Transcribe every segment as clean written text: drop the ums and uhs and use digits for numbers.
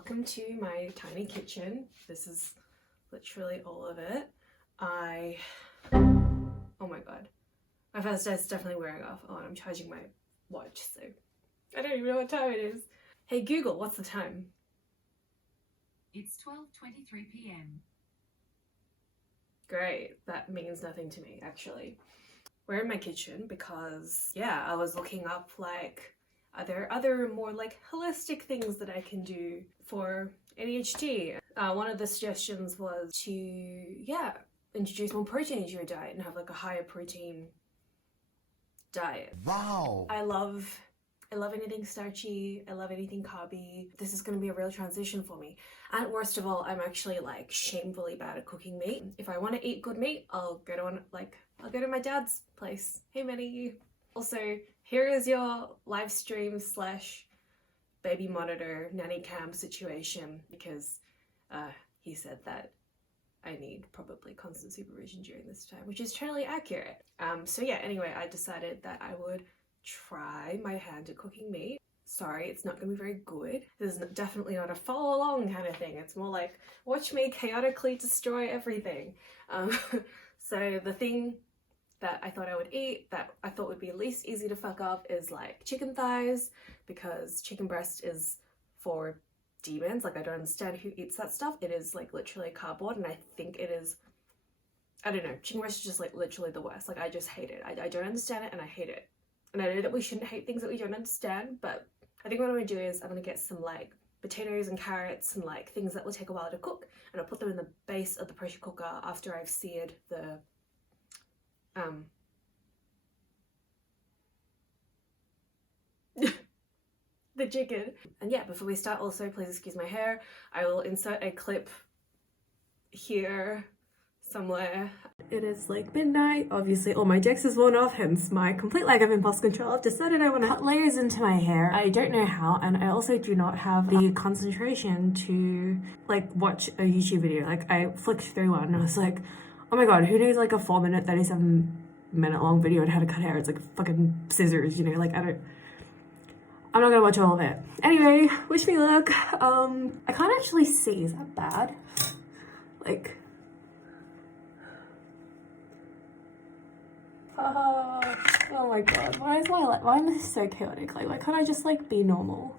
welcome to my tiny kitchen. This is literally all of it. Oh my god. My first day is definitely wearing off. Oh, and I'm charging my watch, so I don't even know what time it is. Hey Google, what's the time? It's 12:23 p.m. Great, that means nothing to me actually. We're in my kitchen because, yeah, I was looking up like, are there other more like holistic things that I can do for ADHD? One of the suggestions was to, yeah, introduce more protein into your diet and have like a higher protein diet. Wow! I love anything starchy, I love anything carby. This is going to be a real transition for me. And worst of all, I'm actually like shamefully bad at cooking meat. If I want to eat good meat, I'll go to my dad's place. Hey Manny. Also, here is your live stream / baby monitor nanny cam situation, because he said that I need probably constant supervision during this time, which is totally accurate. So yeah, anyway, I decided that I would try my hand at cooking meat. Sorry, it's not going to be very good. This is definitely not a follow along kind of thing. It's more like, watch me chaotically destroy everything. So the thing that I thought I would eat, that I thought would be least easy to fuck up, is like chicken thighs, because chicken breast is for demons. Like, I don't understand who eats that stuff. It is like literally cardboard, and I think it is, I don't know, chicken breast is just like literally the worst. Like, I just hate it. I don't understand it and I hate it. And I know that we shouldn't hate things that we don't understand, but I think what I'm gonna do is I'm gonna get some like potatoes and carrots and like things that will take a while to cook, and I'll put them in the base of the pressure cooker after I've seared the the chicken. And yeah, before we start, also please excuse my hair. I will insert a clip here somewhere. It is like midnight. Obviously all my dex is worn off, hence my complete lack of impulse control. I've decided I want to cut layers into my hair. I don't know how, and I also do not have the concentration to like watch a YouTube video. Like, I flicked through one and I was like, oh my god, who needs like a 4-minute 37-minute long video on how to cut hair? It's like fucking scissors, you know. Like, I'm not gonna watch all of it. Anyway, wish me luck. I can't actually see. Is that bad? Like, oh my god, why am I so chaotic? Like, why can't I just like be normal?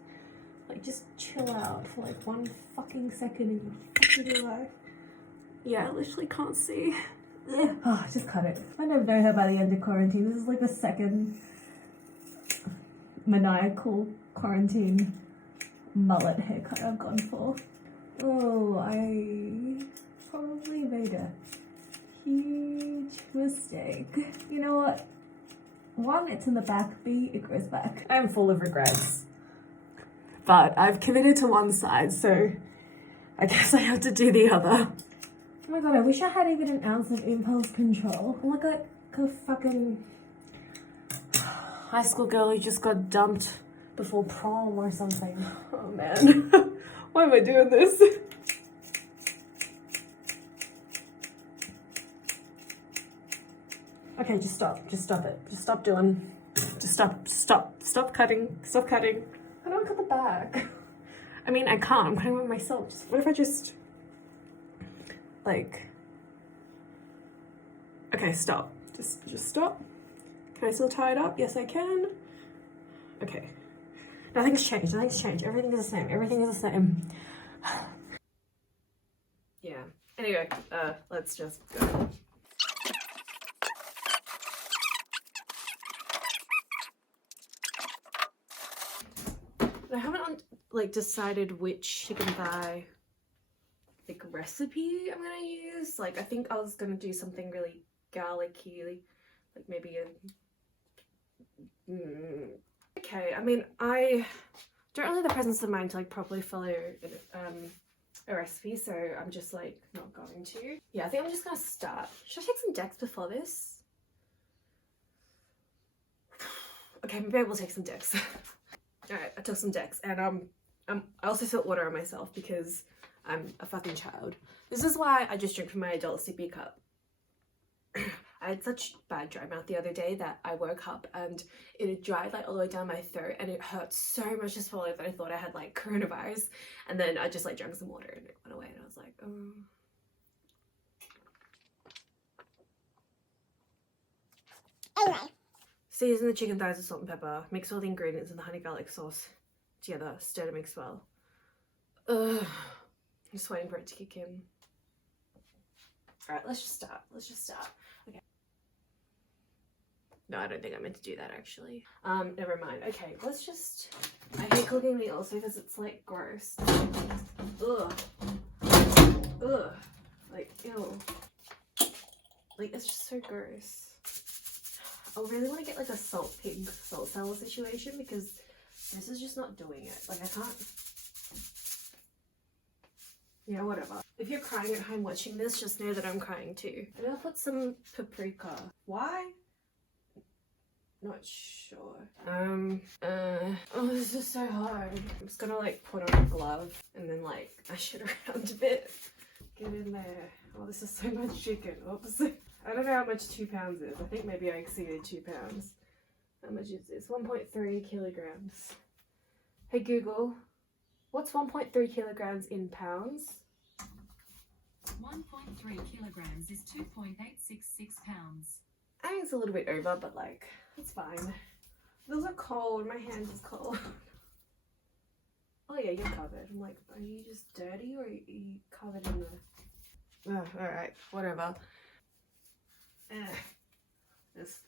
Like, just chill out for like 1 fucking second in your fucking life. Yeah, I literally can't see. Ugh. Oh, just cut it. I never know how by the end of quarantine. This is like the second maniacal quarantine mullet haircut I've gone for. Oh, I probably made a huge mistake. You know what? 1, it's in the back. B, it grows back. I am full of regrets. But I've committed to one side, so I guess I have to do the other. Oh my god, I wish I had even an ounce of impulse control. I'm like a fucking high school girl who just got dumped before prom or something. Oh man. Why am I doing this? Okay, just stop it. Just stop doing. Just stop cutting. Stop cutting. I don't cut the back. I mean, I can't. I'm cutting it myself. What if I just, like, okay, stop. Just stop. Can I still tie it up? Yes, I can. Okay. Nothing's changed. Everything is the same. Yeah. Anyway, let's just go. I haven't like decided which chicken thigh like recipe I'm gonna use. Like, I think I was gonna do something really garlicky, like maybe a okay, I mean, I don't really have the presence of mind to like properly follow a recipe, so I'm just like not going to. Yeah, I think I'm just gonna start. Should I take some decks before this? Okay, maybe I will take some decks. Alright, I took some decks, and I also spilled water on myself because I'm a fucking child. This is why I just drink from my adult sippy cup. I had such bad dry mouth the other day that I woke up and it had dried like all the way down my throat and it hurt so much to swallow that I thought I had like coronavirus. And then I just like drank some water and it went away and I was like, oh. Anyway. Season the chicken thighs with salt and pepper. Mix all the ingredients in the honey garlic sauce together. Stir to mix well. Ugh. I'm just waiting for it to kick in. Alright, let's just start. Okay. No, I don't think I meant to do that actually. Never mind. Okay, let's just... I hate cooking meals because it's like gross. Ugh. Ugh. Like, ew. Like, it's just so gross. I really want to get like a salt pig, salt cellar situation because this is just not doing it. Like, I can't... Yeah, whatever. If you're crying at home watching this, just know that I'm crying too. And I'll put some paprika. Why? Not sure. Oh, this is so hard. I'm just gonna like put on a glove and then like mash it around a bit. Get in there. Oh, this is so much chicken. Oops. I don't know how much 2 pounds is. I think maybe I exceeded 2 pounds. How much is this? 1.3 kilograms. Hey Google, what's 1.3 kilograms in pounds? 1.3 kilograms is 2.866 pounds. I think it's a little bit over, but like, it's fine. Those are cold. My hand is cold. Oh yeah, you're covered. I'm like, are you just dirty or are you covered in the... Oh, alright, whatever. Just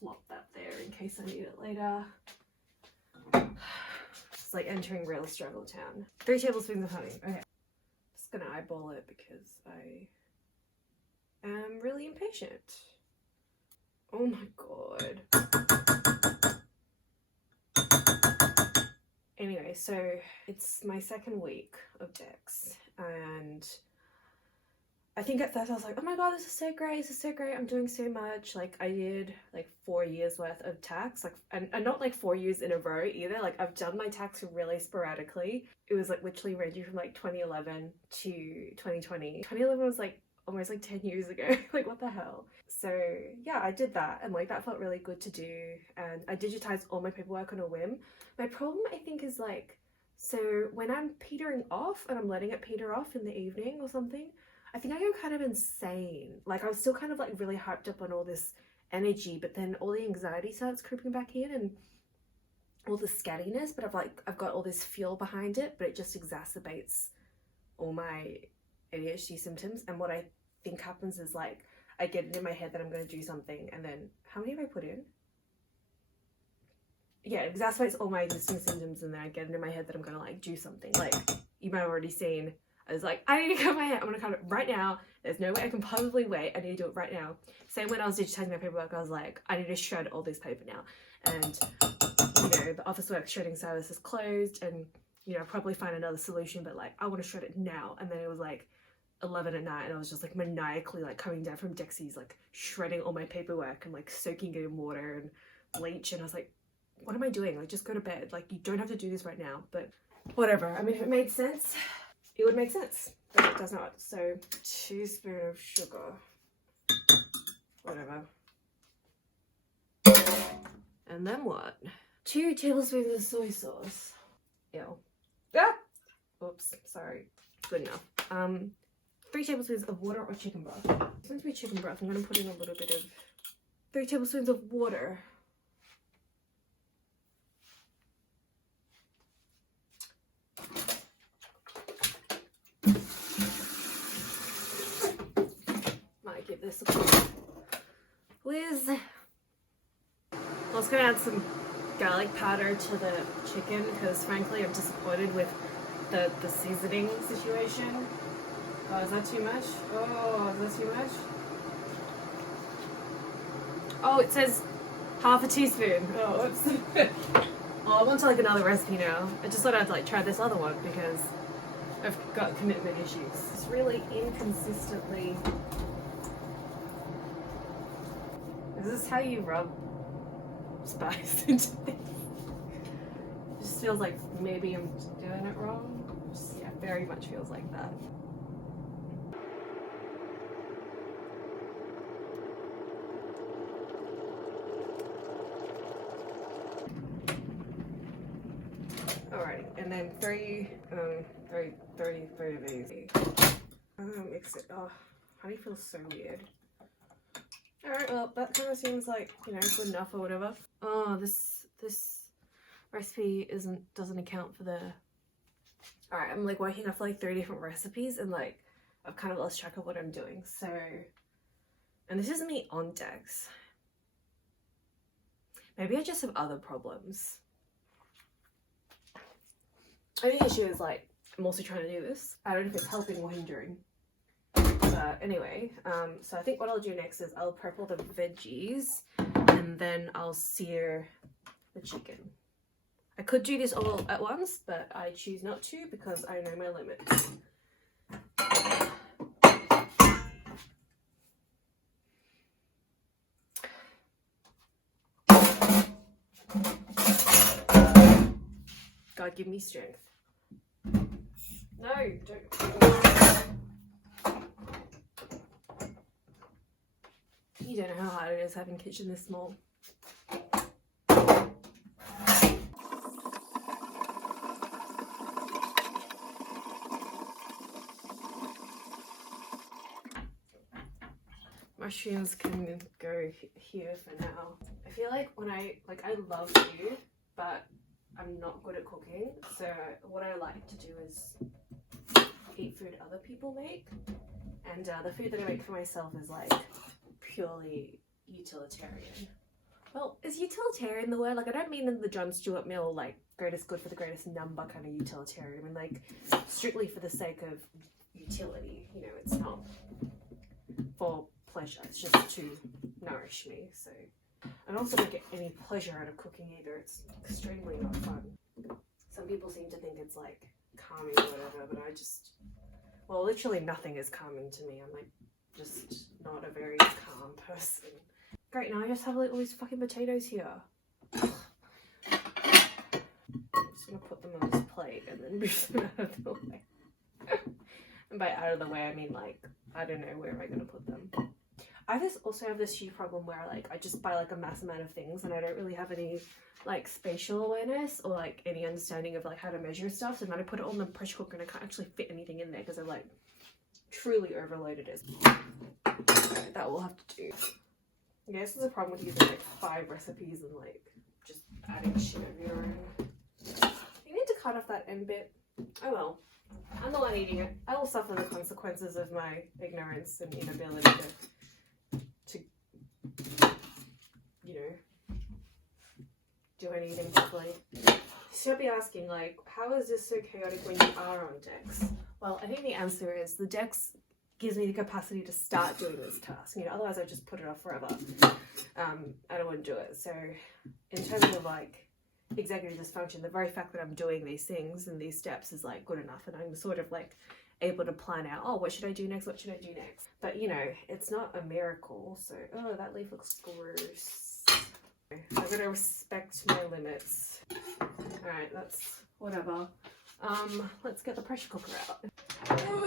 flop that there in case I need it later. It's like entering real struggle town. 3 tablespoons of honey. Okay. Just gonna eyeball it because I am really impatient. Oh my god. Anyway, so it's my 2nd week of Dex and I think at first I was like, oh my god, this is so great, I'm doing so much. Like, I did like 4 years worth of tax, like, and not like 4 years in a row either. Like, I've done my tax really sporadically. It was like literally ranging from like 2011 to 2020. 2011 was like almost like 10 years ago. Like, what the hell? So yeah, I did that and like that felt really good to do. And I digitized all my paperwork on a whim. My problem, I think, is like, so when I'm petering off and I'm letting it peter off in the evening or something, I think I go kind of insane. Like, I was still kind of like really hyped up on all this energy, but then all the anxiety starts creeping back in and all the scattiness, but I've got all this fuel behind it, but it just exacerbates all my ADHD symptoms. And what I think happens is like, I get it in my head that I'm going to do something, and then, how many have I put in? Yeah, it exacerbates all my existing symptoms, and then I get it in my head that I'm going to like do something. Like, you might have already seen, I was like, I need to cut my hair. I'm gonna cut it right now. There's no way I can possibly wait. I need to do it right now. Same when I was digitizing my paperwork, I was like, I need to shred all this paper now. And, you know, the Officeworks shredding service is closed and, you know, I'll probably find another solution, but like, I want to shred it now. And then it was like 11 at night and I was just like maniacally like coming down from Dexy's, like shredding all my paperwork and like soaking it in water and bleach. And I was like, what am I doing? Like, just go to bed. Like, you don't have to do this right now, but whatever. I mean, if it made sense, it would make sense, but it does not. So, 2 teaspoons of sugar, whatever. And then what? 2 tablespoons of soy sauce. Ew. Ah! Oops, sorry. Good enough. 3 tablespoons of water or chicken broth. It's going to be chicken broth. I'm going to put in a little bit of 3 tablespoons of water. Give this a whiz. Let's go add some garlic powder to the chicken because frankly I'm disappointed with the seasoning situation. Oh, is that too much? Oh, is that too much? Oh, it says half a teaspoon. Oh, whoops. Oh, I want to like another recipe now. I just thought I'd like try this other one because I've got commitment issues. It's really inconsistently. Is this how you rub spice into things? It just feels like maybe I'm doing it wrong. Just, yeah, very much feels like that. and then three of these. Mix it. Oh, honey feels so weird. Alright, well, that kind of seems like, you know, good enough or whatever. Oh, this recipe doesn't account for the... Alright, I'm like working off like 3 different recipes and like I've kind of lost track of what I'm doing. So, and this is me on decks. Maybe I just have other problems. Only issue is like, I'm also trying to do this. I don't know if it's helping or hindering. But anyway, so I think what I'll do next is I'll prep all the veggies and then I'll sear the chicken. I could do this all at once, but I choose not to because I know my limits. God, give me strength. No, don't. You don't know how hard it is having a kitchen this small. Mushrooms can go here for now. I feel like when I love food, but I'm not good at cooking. So what I like to do is eat food other people make. And the food that I make for myself is like purely utilitarian. Well, is utilitarian the word? Like, I don't mean in the John Stuart Mill, like, greatest good for the greatest number kind of utilitarian. I mean, like, strictly for the sake of utility. You know, it's not for pleasure. It's just to nourish me. So I also don't get any pleasure out of cooking either. It's extremely not fun. Some people seem to think it's, like, calming or whatever, but I just... Well, literally nothing is calming to me. I'm, like, just not a very calm person. Great, now I just have like all these fucking potatoes here. I'm just gonna put them on this plate and then move them out of the way. And by out of the way, I mean like, I don't know, where am I gonna put them? I also have this huge problem where like, I just buy like a mass amount of things and I don't really have any like spatial awareness or like any understanding of like how to measure stuff. So then I put it on the pressure cooker and I can't actually fit anything in there because I'm like truly overloaded it. Right, that will have to do. Yeah, this is a problem with using like 5 recipes and like just adding shit of your own. You need to cut off that end bit. Oh well. I'm the one eating it. I will suffer the consequences of my ignorance and inability to you know, do anything properly. So you'll be asking like, how is this so chaotic when you are on decks? Well, I think the answer is the decks gives me the capacity to start doing this task. You know, otherwise I just put it off forever. I don't want to do it. So in terms of like executive dysfunction, the very fact that I'm doing these things and these steps is like good enough, and I'm sort of like able to plan out, oh, what should I do next? What should I do next? But you know, it's not a miracle. So, oh, that leaf looks gross. I've got to respect my limits. All right, that's whatever. Let's get the pressure cooker out. I don't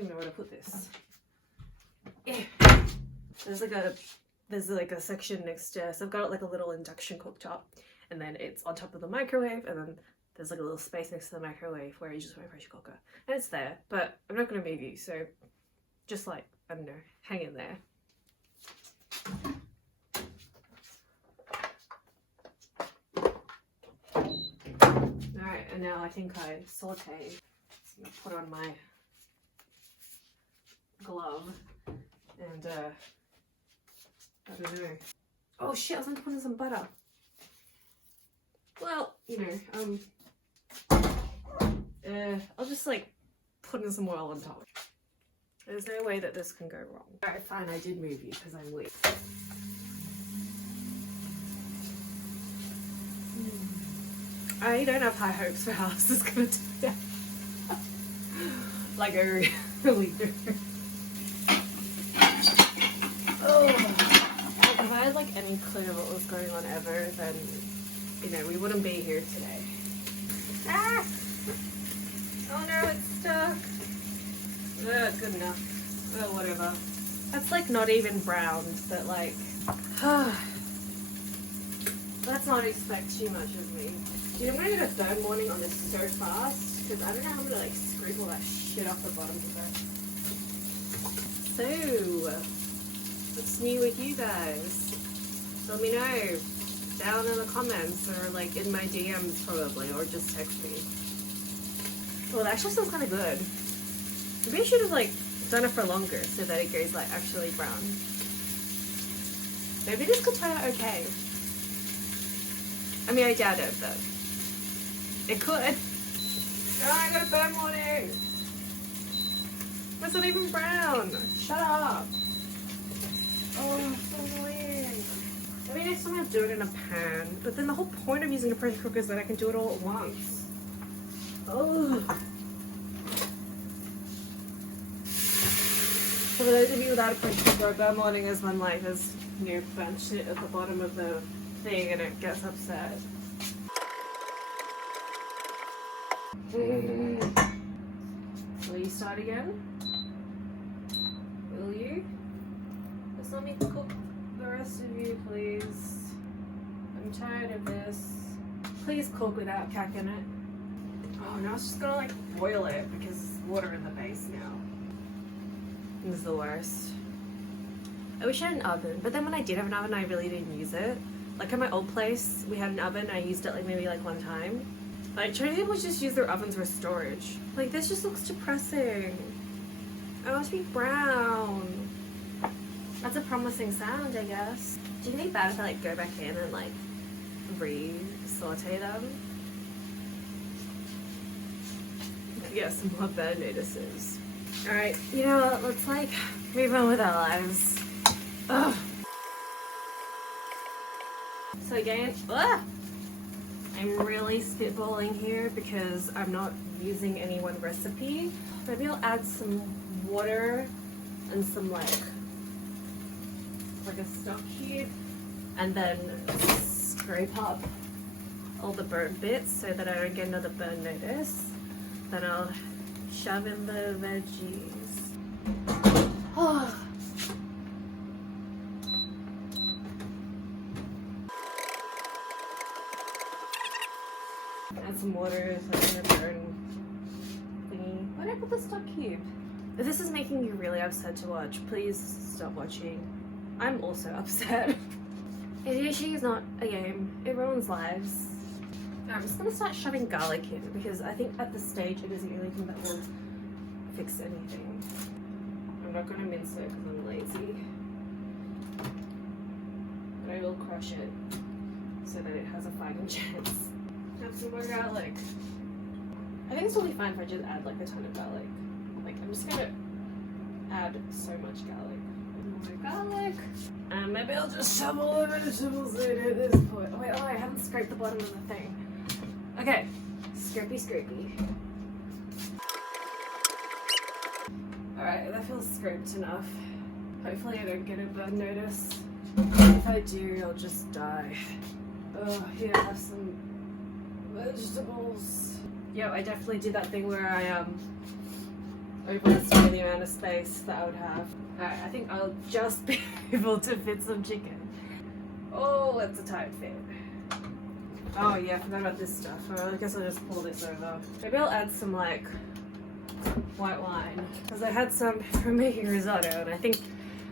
even know where to put this. Yeah. There's like a section next to, so I've got like a little induction cooktop, and then it's on top of the microwave, and then there's like a little space next to the microwave where you just put my pressure cooker. And it's there, but I'm not going to move you, so just like, I don't know, hang in there. Alright, and now I think I saute. So I'm going to put on my glove and I don't know. Oh shit, I was going to put in some butter. Well, you know, I'll just like put in some oil on top. There's no way that this can go wrong. Alright, fine, I did move you because I'm weak. I don't have high hopes for how this is gonna turn out. Like I really do. Oh, if I had like any clue what was going on ever, then you know we wouldn't be here today. Ah! Oh no, it's stuck. Ugh, good enough. Oh, whatever. That's like not even browned, but like, let's not expect too much of me. Dude, I'm gonna get a third morning on this so fast because I don't know how I'm gonna like scrape all that shit off the bottom of it. So, what's new with you guys? Let me know down in the comments or like in my DMs probably, or just text me. Well, it actually smells kind of good. Maybe I should have like done it for longer so that it goes like actually brown. Maybe this could turn out okay. I mean, I doubt it, but it could. Oh, I got a burn warning. It's not even brown. Shut up. Oh, so annoying. I mean, next time I'll do it in a pan, but then the whole point of using a pressure cooker is that I can do it all at once. Oh. So for those of you without a pressure cooker, burn warning is when like there's burnt shit at the bottom of the thing and it gets upset. Will you start again? Will you? Just let me cook the rest of you, please. I'm tired of this. Please cook without cack in it. Oh, now it's just gonna like boil it because there's water in the base now. This is the worst. I wish I had an oven, but then when I did have an oven, I really didn't use it. Like at my old place, we had an oven. I used it like maybe like one time. Like Chinese people just use their ovens for storage. Like this just looks depressing. I want to be brown. That's a promising sound, I guess. Do you think bad if I like go back in and like re-saute them? Yeah, some more burn notices. Alright, you know what? Let's like move on with our lives. Ugh. So again, I'm really spitballing here because I'm not using any one recipe. Maybe I'll add some water and some like a stock cube and then scrape up all the burnt bits so that I don't get another burn notice. Then I'll shove in the veggies. Oh. Add some water so I'm gonna burn thingy. Why did I put the stock cube? If this is making you really upset to watch, please stop watching. I'm also upset. ADHD is not a game. It ruins lives. I'm just gonna start shoving garlic in because I think at this stage it is the only thing that will fix anything. I'm not gonna mince it because I'm lazy. But I will crush it so that it has a fighting chance. Have some more garlic. I think it's totally fine if I just add like a ton of garlic. Like I'm just gonna add so much garlic. More garlic. And maybe I'll just shove all the vegetables in at this point. Oh wait, oh I haven't scraped the bottom of the thing. Okay, scrapey scrapey. Alright, that feels scraped enough. Hopefully I don't get a burn notice. If I do, I'll just die. Oh, here I have some vegetables. Yep, I definitely did that thing where I overestimated the amount of space that I would have. Alright, I think I'll just be able to fit some chicken. Oh, that's a tight fit. Oh yeah, I forgot about this stuff. I guess I'll just pull this over. Maybe I'll add some like white wine because I had some from making risotto and I think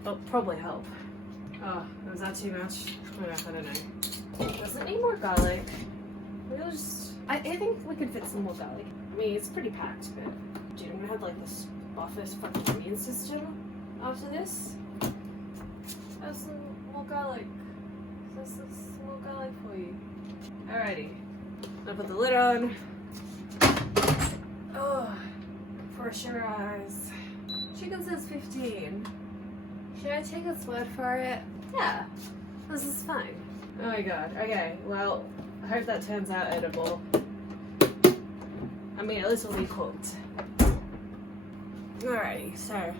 it'll probably help. Oh, was that too much? I don't know. Does it need more garlic? Maybe I'll just... I think we could fit some more garlic. I mean, it's pretty packed, but dude, I'm gonna have like this buffest fucking immune system after this. Have some more garlic. Some more garlic for you. Alrighty. I'll put the lid on. Oh, brush your eyes. Chicken says 15. Should I take its word for it? Yeah, this is fine. Oh my god. Okay, well, I hope that turns out edible. I mean, at least it'll be cooked. Alrighty, so.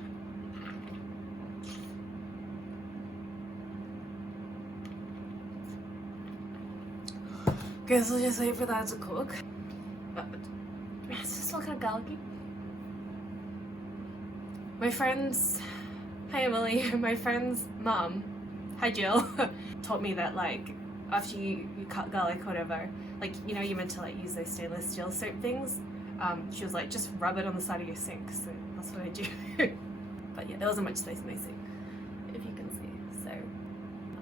Guess we'll just wait for that to cook. It's just looking garlicky. My friend's, hi Emily, my friend's mum, hi Jill, taught me that like after you cut garlic or whatever, like, you know, you're meant to like use those stainless steel soap things. She was like, just rub it on the side of your sink. So that's what I do. But yeah, there wasn't much space in my sink, if you can see. So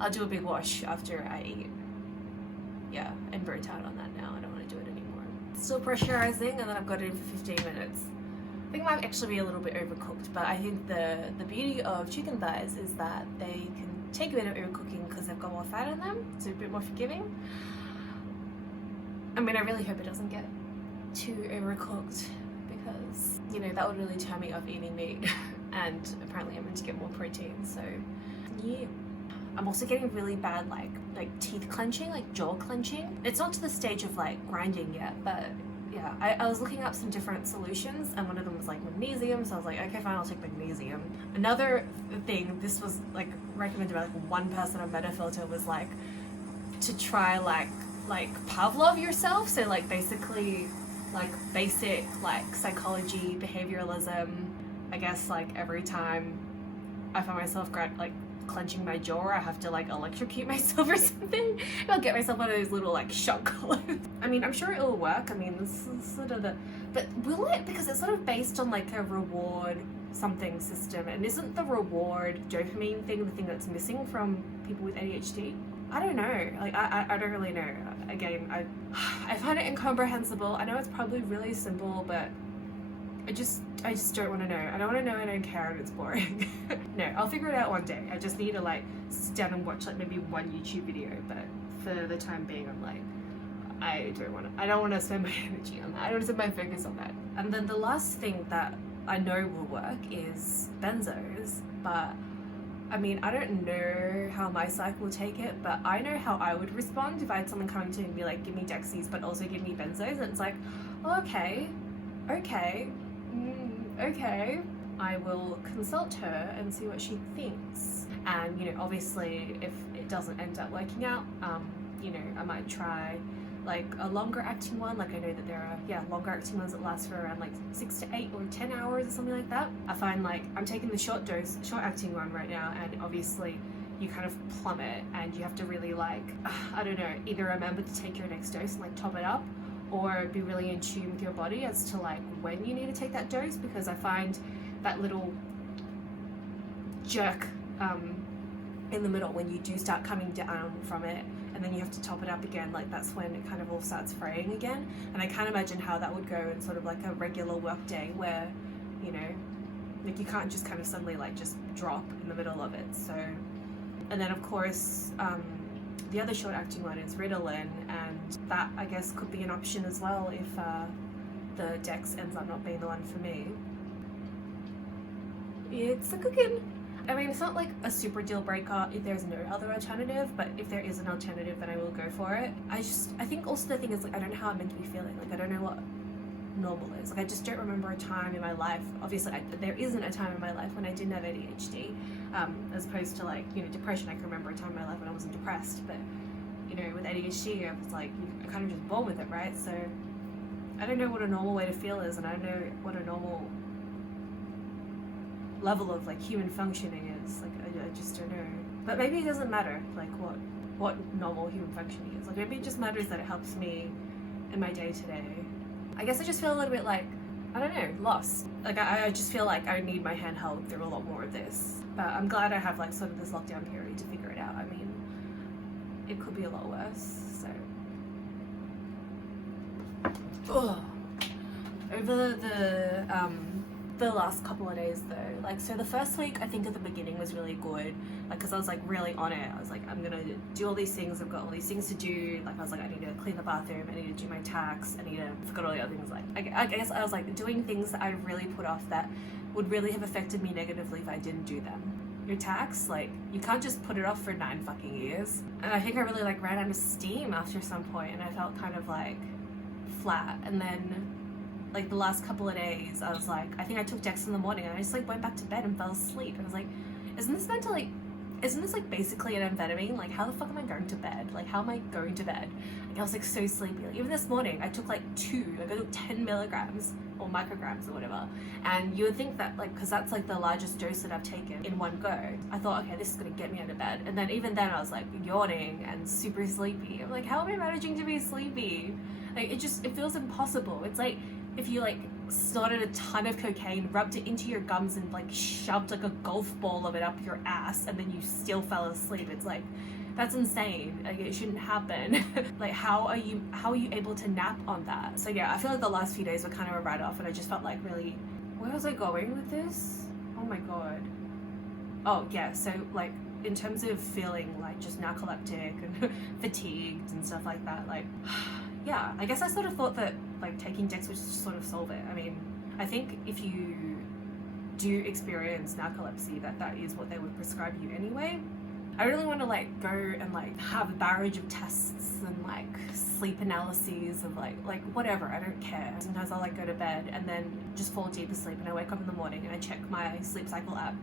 I'll do a big wash after I eat. Yeah, I'm very tired on that now. I don't want to do it anymore. Still pressurizing, and then I've got it in for 15 minutes. I think it might actually be a little bit overcooked, but I think the beauty of chicken thighs is that they can take a bit of overcooking because they've got more fat in them, so a bit more forgiving. I mean, I really hope it doesn't get too overcooked because, you know, that would really turn me off eating meat. And apparently I'm meant to get more protein, so yeah. I'm also getting really bad like teeth clenching, like jaw clenching. It's not to the stage of like grinding yet, but yeah, I was looking up some different solutions, and one of them was like magnesium, so I was like, okay fine, I'll take magnesium. Another thing, this was like recommended by like one person on Metafilter, was like to try like Pavlov yourself, so like basically like basic like psychology, behavioralism. I guess like every time I find myself like clenching my jaw, I have to like electrocute myself or something. I'll get myself one of those little like shock collars. I mean, I'm sure it'll work. I mean, this is sort of but will it? Because it's sort of based on like a reward something system, and isn't the reward dopamine thing the thing that's missing from people with ADHD? I don't know. Like I don't really know. Again, I find it incomprehensible. I know it's probably really simple, but I just don't want to know. I don't want to know. I don't care, and it's boring. No, I'll figure it out one day. I just need to like sit down and watch like maybe one YouTube video. But for the time being, I'm like, I don't want to spend my energy on that. I don't want to spend my focus on that. And then the last thing that I know will work is benzos. But I mean, I don't know how my psyche will take it, but I know how I would respond if I had someone coming to me and be like, give me Dexies, but also give me benzos. And it's like, okay. Okay, I will consult her and see what she thinks. And, you know, obviously if it doesn't end up working out, you know, I might try like a longer acting one. Like I know that there are, longer acting ones that last for around like 6 to 8 or 10 hours or something like that. I find like I'm taking the short acting one right now, and obviously you kind of plummet and you have to really like, I don't know, either remember to take your next dose and like top it up, or be really in tune with your body as to like when you need to take that dose, because I find that little jerk in the middle when you do start coming down from it and then you have to top it up again, like that's when it kind of all starts fraying again. And I can't imagine how that would go in sort of like a regular work day where, you know, like you can't just kind of suddenly like just drop in the middle of it. So, and then of course the other short acting one is Ritalin, and that I guess could be an option as well if the Dex ends up not being the one for me. It's a cooking. I mean, it's not like a super deal breaker if there's no other alternative, but if there is an alternative, then I will go for it. I think also the thing is like I don't know how I'm meant to be feeling. Like I don't know what normal is. Like I just don't remember a time in my life. Obviously, there isn't a time in my life when I didn't have ADHD. As opposed to like, you know, depression. I can remember a time in my life when I wasn't depressed, but you know, with ADHD, I was like, I kind of just born with it, right? So I don't know what a normal way to feel is, and I don't know what a normal level of like human functioning is. Like I just don't know. But maybe it doesn't matter like what normal human functioning is. Like maybe it just matters that it helps me in my day to day. I guess I just feel a little bit like, I don't know, lost. Like I just feel like I need my hand held through a lot more of this. But I'm glad I have like sort of this lockdown period to figure it out. I mean, it could be a lot worse. So over the last couple of days though, like, so the first week I think at the beginning was really good, like because I was like really on it. I was like, I'm gonna do all these things, I've got all these things to do. Like I was like, I need to clean the bathroom, I need to do my tax, I forgot all the other things. Like I guess I was like doing things that I really put off that would really have affected me negatively if I didn't do them. Your tax, like you can't just put it off for 9 fucking years. And I think I really like ran out of steam after some point, and I felt kind of like flat. And then like the last couple of days I was like, I think I took Dex in the morning and I just like went back to bed and fell asleep. And I was like, isn't this meant to like isn't this like basically an amphetamine? Like how the fuck am I going to bed? Like how am I going to bed? Like I was like so sleepy. Like, even this morning I took like I took 10 milligrams or micrograms or whatever. And you would think that like, cause that's like the largest dose that I've taken in one go. I thought, okay, this is gonna get me out of bed. And then even then I was like yawning and super sleepy. I'm like, how am I managing to be sleepy? Like it feels impossible. It's like if you like snorted a ton of cocaine, rubbed it into your gums and like shoved like a golf ball of it up your ass and then you still fell asleep. It's like, that's insane. Like it shouldn't happen. Like how are you able to nap on that? So yeah, I feel like the last few days were kind of a write-off and I just felt like really, where was I going with this? Oh my god. Oh yeah, so like in terms of feeling like just narcoleptic and fatigued and stuff like that, like yeah, I guess I sort of thought that like taking Dex would just sort of solve it. I mean, I think if you do experience narcolepsy, that is what they would prescribe you anyway. I really want to like go and like have a barrage of tests and like sleep analyses of like whatever, I don't care. Sometimes I'll like go to bed and then just fall deep asleep and I wake up in the morning and I check my sleep cycle app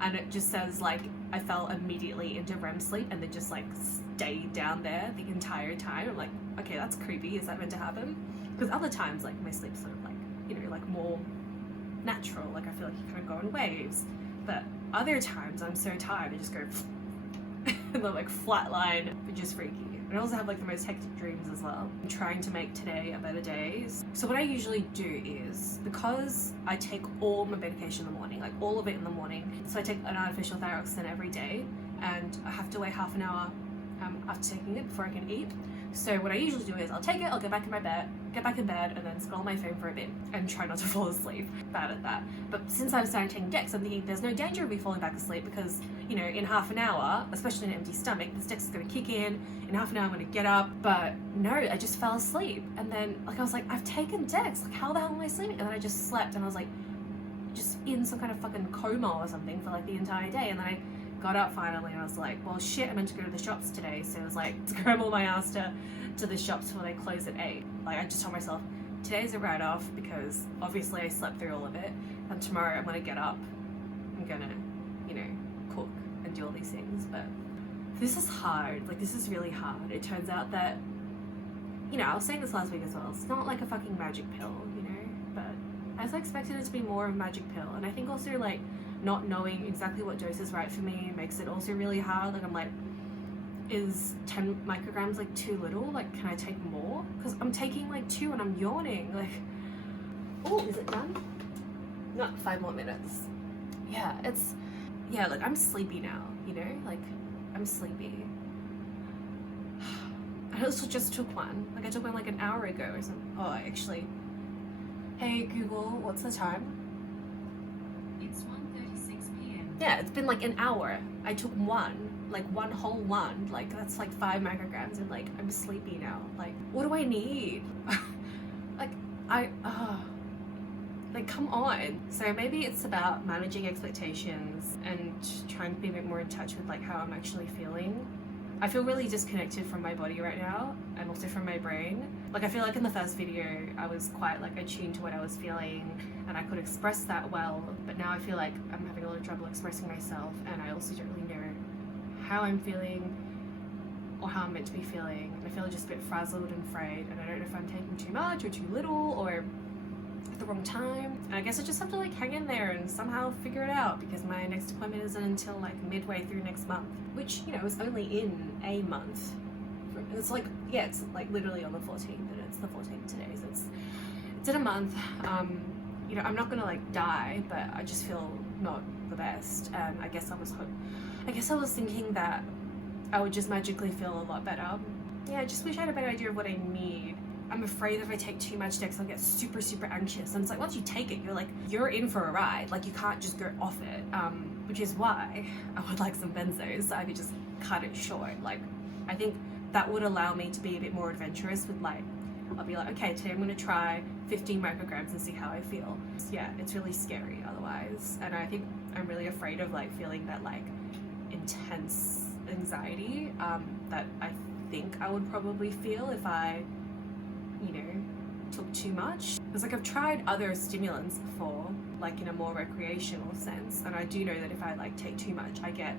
and it just says like I fell immediately into REM sleep and then just like stayed down there the entire time. I'm like, okay, that's creepy. Is that meant to happen? Because other times like my sleep's sort of like, you know, like more natural. Like I feel like you kind of go in waves. But other times I'm so tired, I just go and then like flatline, which is freaky. And I also have like the most hectic dreams as well. I'm trying to make today a better day. So what I usually do is, because I take all my medication in the morning, like all of it in the morning, so I take an artificial thyroxine every day and I have to wait half an hour after taking it before I can eat. So what I usually do is I'll take it, I'll get back in bed, and then scroll my phone for a bit and try not to fall asleep. Bad at that. But since I'm starting taking Dex, I'm thinking there's no danger of me falling back asleep because, you know, in half an hour, especially in an empty stomach, this Dex is going to kick in half an hour I'm going to get up. But no, I just fell asleep. And then like I was like, I've taken Dex, like how the hell am I sleeping? And then I just slept and I was like just in some kind of fucking coma or something for like the entire day. And then I got up finally and I was like, well shit, I meant to go to the shops today. So I was like, scramble my ass to the shops before they close at 8. Like I just told myself, today's a write-off because obviously I slept through all of it. And tomorrow I'm gonna get up, I'm gonna, you know, cook and do all these things. But this is hard, like this is really hard. It turns out that, you know, I was saying this last week as well, it's not like a fucking magic pill, you know, but I was expecting it to be more of a magic pill. And I think also like not knowing exactly what dose is right for me makes it also really hard. Like I'm like, is 10 micrograms like too little? Like can I take more? Because I'm taking like 2 and I'm yawning. Like, oh, is it done? Not 5 more minutes. Yeah, like I'm sleepy now, you know, like I'm sleepy. I also just took one. Like I took one like an hour ago or something. Oh, actually, hey Google, what's the time? It's 1:36 p.m. Yeah, it's been like an hour. I took one, like one whole one. Like that's like 5 micrograms and like I'm sleepy now. Like what do I need? Like like come on. So maybe it's about managing expectations and trying to be a bit more in touch with like how I'm actually feeling. I feel really disconnected from my body right now and also from my brain. Like I feel like in the first video I was quite like attuned to what I was feeling and I could express that well, but now I feel like I'm having a lot of trouble expressing myself and I also don't really know how I'm feeling or how I'm meant to be feeling. I feel just a bit frazzled and frayed and I don't know if I'm taking too much or too little or at the wrong time. And I guess I just have to like hang in there and somehow figure it out because my next appointment isn't until like midway through next month, which, you know, is only in a month. It's like, yeah, it's like literally on the 14th and it's the 14th today, so it's in a month. You know, I'm not gonna like die, but I just feel not the best. And I guess I was thinking that I would just magically feel a lot better. Yeah, I just wish I had a better idea of what I need. I'm afraid that if I take too much Dex, I'll get super, super anxious. And it's like, once you take it, you're in for a ride. Like, you can't just go off it, which is why I would like some benzos so I could just cut it short. Like, I think that would allow me to be a bit more adventurous with, like, I'll be like, okay, today I'm going to try 15 micrograms and see how I feel. Yeah, it's really scary otherwise. And I think I'm really afraid of, like, feeling that, like, intense anxiety that I think I would probably feel if I, you know, took too much. Because like I've tried other stimulants before, like in a more recreational sense, and I do know that if I like take too much, I get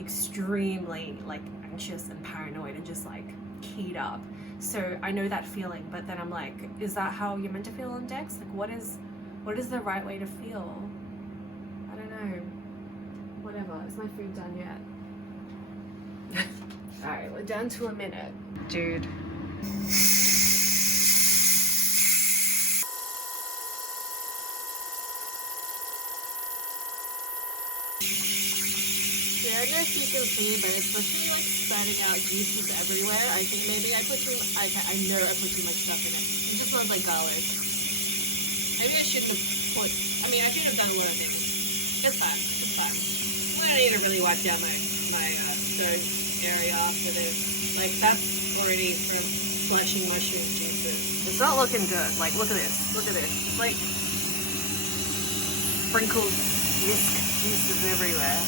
extremely like anxious and paranoid and just like keyed up. So I know that feeling, but then I'm like, is that how you're meant to feel on decks? Like what is the right way to feel? I don't know. Whatever. Is my food done yet? Alright, we're down to a minute. Dude. I don't know if you can see, but it's literally like spouting out juices everywhere. I think maybe I put too much, I know I put too much stuff in it. It just smells like garlic. Maybe I shouldn't have put, I mean, I should have done a lot of things. It's fine, it's fine. I don't need to really wipe down my stove area after this. Like, that's already from splashing mushroom juices. It's not looking good. Like, look at this. Look at this. It's like sprinkled whisk juices everywhere.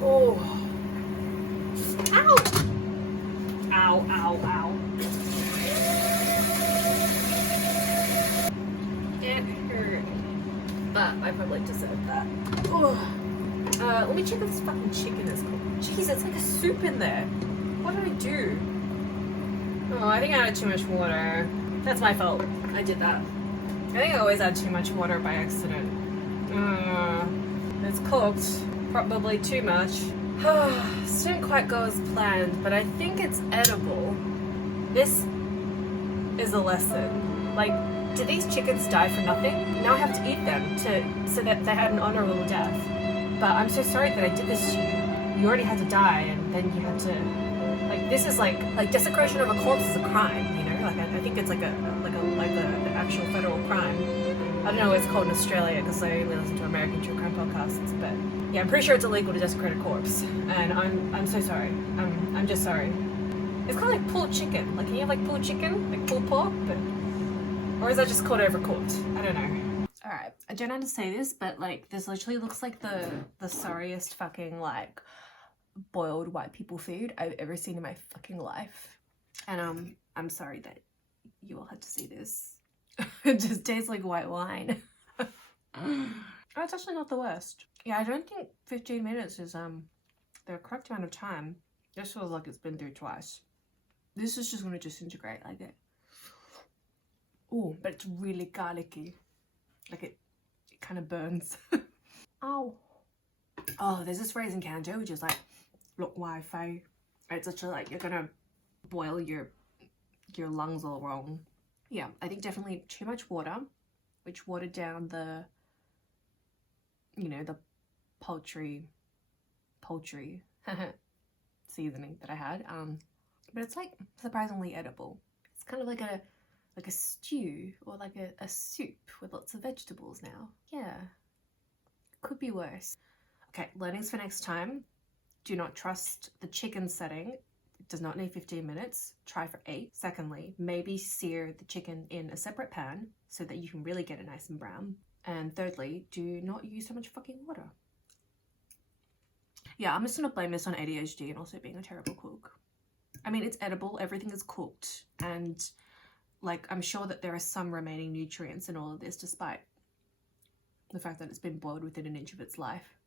Oh. Ow! Ow, ow, ow. It hurt. But I probably deserve that. Oh. Let me check if this fucking chicken is cooked. Jeez, it's like a soup in there. What did I do? Oh, I think I added too much water. That's my fault. I did that. I think I always add too much water by accident. It's cooked. Probably too much. This didn't quite go as planned, but I think it's edible. This is a lesson. Like, did these chickens die for nothing? Now I have to eat them so that they had an honorable death. But I'm so sorry that I did this to you. You already had to die, and then you had to, like, this is like desecration of a corpse is a crime, you know? Like, I think it's like an actual federal crime. I don't know what it's called in Australia because I only listen to American true crime podcasts, but yeah, I'm pretty sure it's illegal to desecrate a corpse, and I'm so sorry. I'm just sorry. It's kind of like pulled chicken. Like, can you have like pulled chicken, like pulled pork, but or is that just called overcooked? I don't know. All right, I don't know how to say this, but like this literally looks like the sorriest fucking like boiled white people food I've ever seen in my fucking life, and I'm sorry that you all had to see this. It just tastes like white wine. Oh, it's actually not the worst. Yeah, I don't think 15 minutes is the correct amount of time. This feels like it's been through twice. This is just gonna disintegrate like it. Oh, but it's really garlicky. Like it kind of burns. Ow. Oh, there's this phrase in Canada which is like, look Wi-Fi. It's literally like you're gonna boil your lungs all wrong. Yeah, I think definitely too much water, which watered down the, you know, the poultry seasoning that I had. But it's like surprisingly edible. It's kind of like a stew or like a soup with lots of vegetables now. Yeah, could be worse. Okay, learnings for next time. Do not trust the chicken setting. It does not need 15 minutes. Try for 8. Secondly, maybe sear the chicken in a separate pan so that you can really get it nice and brown. And thirdly, do not use so much fucking water. Yeah, I'm just gonna blame this on ADHD and also being a terrible cook. I mean, it's edible, everything is cooked, and like I'm sure that there are some remaining nutrients in all of this despite the fact that it's been boiled within an inch of its life.